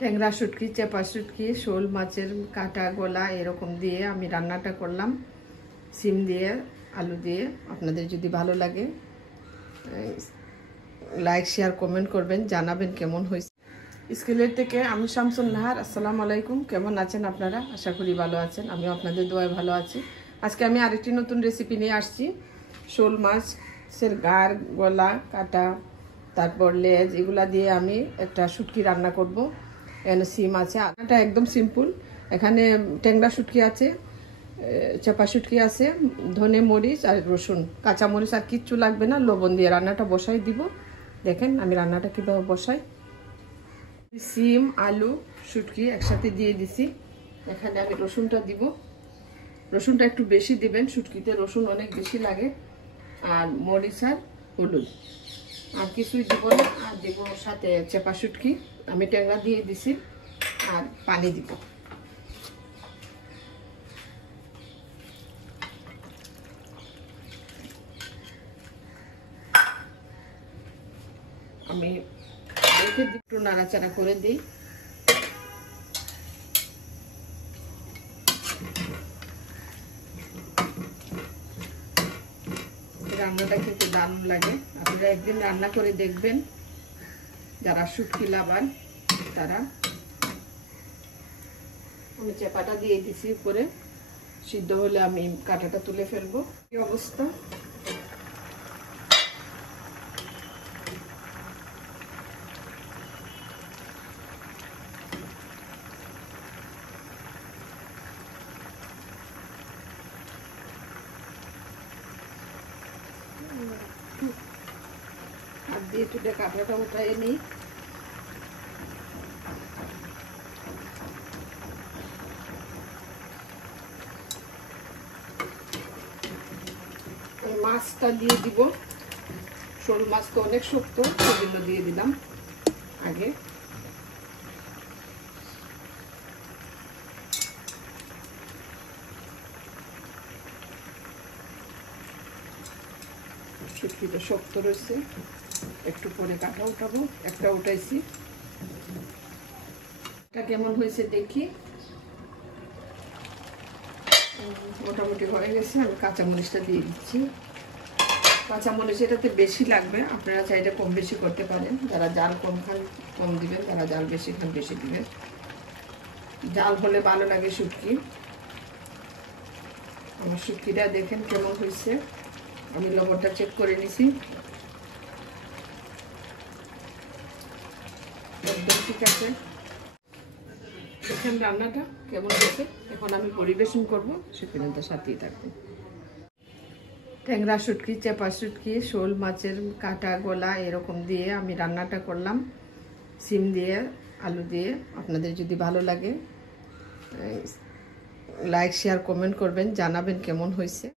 ট্যাংরা শুটকি, চেপা শুটকি, শোল মাছের কাটা গোলা এরকম দিয়ে আমি রান্নাটা করলাম সিম দিয়ে, আলু দিয়ে। আপনাদের যদি ভালো লাগে লাইক শেয়ার কমেন্ট করবেন, জানাবেন কেমন হয়েছে। স্কুলের থেকে আমি শামসুন নাহার। আসসালামু আলাইকুম। কেমন আছেন আপনারা? আশা করি ভালো আছেন। আমিও আপনাদের দোয়ায় ভালো আছি। আজকে আমি আরেকটি নতুন রেসিপি নিয়ে আসছি। শোল মাছের গাড়, গলা, কাটা, তারপর লেজ, এগুলা দিয়ে আমি একটা শুটকি রান্না করব। এখানে সিম আছে। রান্নাটা একদম সিম্পল। এখানে ট্যাংরা শুটকি আছে, চাপা শুটকি আছে, ধনে মরিচ আর রসুন, কাঁচা মরিচ আর কিচ্ছু লাগবে না। লবণ দিয়ে রান্নাটা বসাই দিব। দেখেন আমি রান্নাটা কীভাবে বসাই। সিম, আলু, শুটকি একসাথে দিয়ে দিছি। এখানে আমি রসুনটা দিব। রসুনটা একটু বেশি দিবেন, শুটকিতে রসুন অনেক বেশি লাগে। আর মরিচ আর হলুদ, আর কিছুই দিব না। আর দিব সাথে চেপা শুটকি, আমি ট্যাংরা দিয়ে দিছি, আর পানি দিব। আমি দেখে একটু নাড়াচাড়া করে দিই। রান্নাটা খেতে দারুণ লাগে। আপনারা একদিন রান্না করে দেখবেন, যারা শুটকি লাভার তারা। আমি চেপাটা দিয়ে দিছি উপরে, সিদ্ধ হলে আমি কাঁটাটা তুলে ফেলবো। কি অবস্থা! হাত দিয়ে তুলে কাঁটাটা উঠাই নিই। মাছটা দিয়ে দিব। শোল মাছ তো অনেক শক্ত, সেগুলো দিয়ে দিলাম আগে। শুটকিটা শক্ত রয়েছে, একটু পরে কাঁটা উঠাবো। একটা উঠাইছি, এটা কেমন হয়েছে দেখি। মোটামুটি হয়ে গেছে। আমি কাঁচামরিচটা দিয়ে দিচ্ছি। কাঁচামরিচ এটাতে বেশি লাগবে, আপনারা চাইলে কম বেশি করতে পারেন। যারা জাল কম খান কম দিবেন, যারা জাল বেশি খান বেশি দিবেন। জাল হলে ভালো লাগে শুটকি। আমার শুটকিটা দেখেন কেমন হয়েছে। আমি লবণটা চেক করে নিছি, একদম ঠিক আছে। দেখেন রান্নাটা কেমন হয়েছে। এখন আমি পরিবেশন করবো, সে পর্যন্ত সাথেই থাকবো। ট্যাংরা শুটকি, চেপা শুটকি, শোল মাছের কাটা গোলা এরকম দিয়ে আমি রান্নাটা করলাম সিম দিয়ে, আলু দিয়ে। আপনাদের যদি ভালো লাগে লাইক শেয়ার কমেন্ট করবেন, জানাবেন কেমন হয়েছে।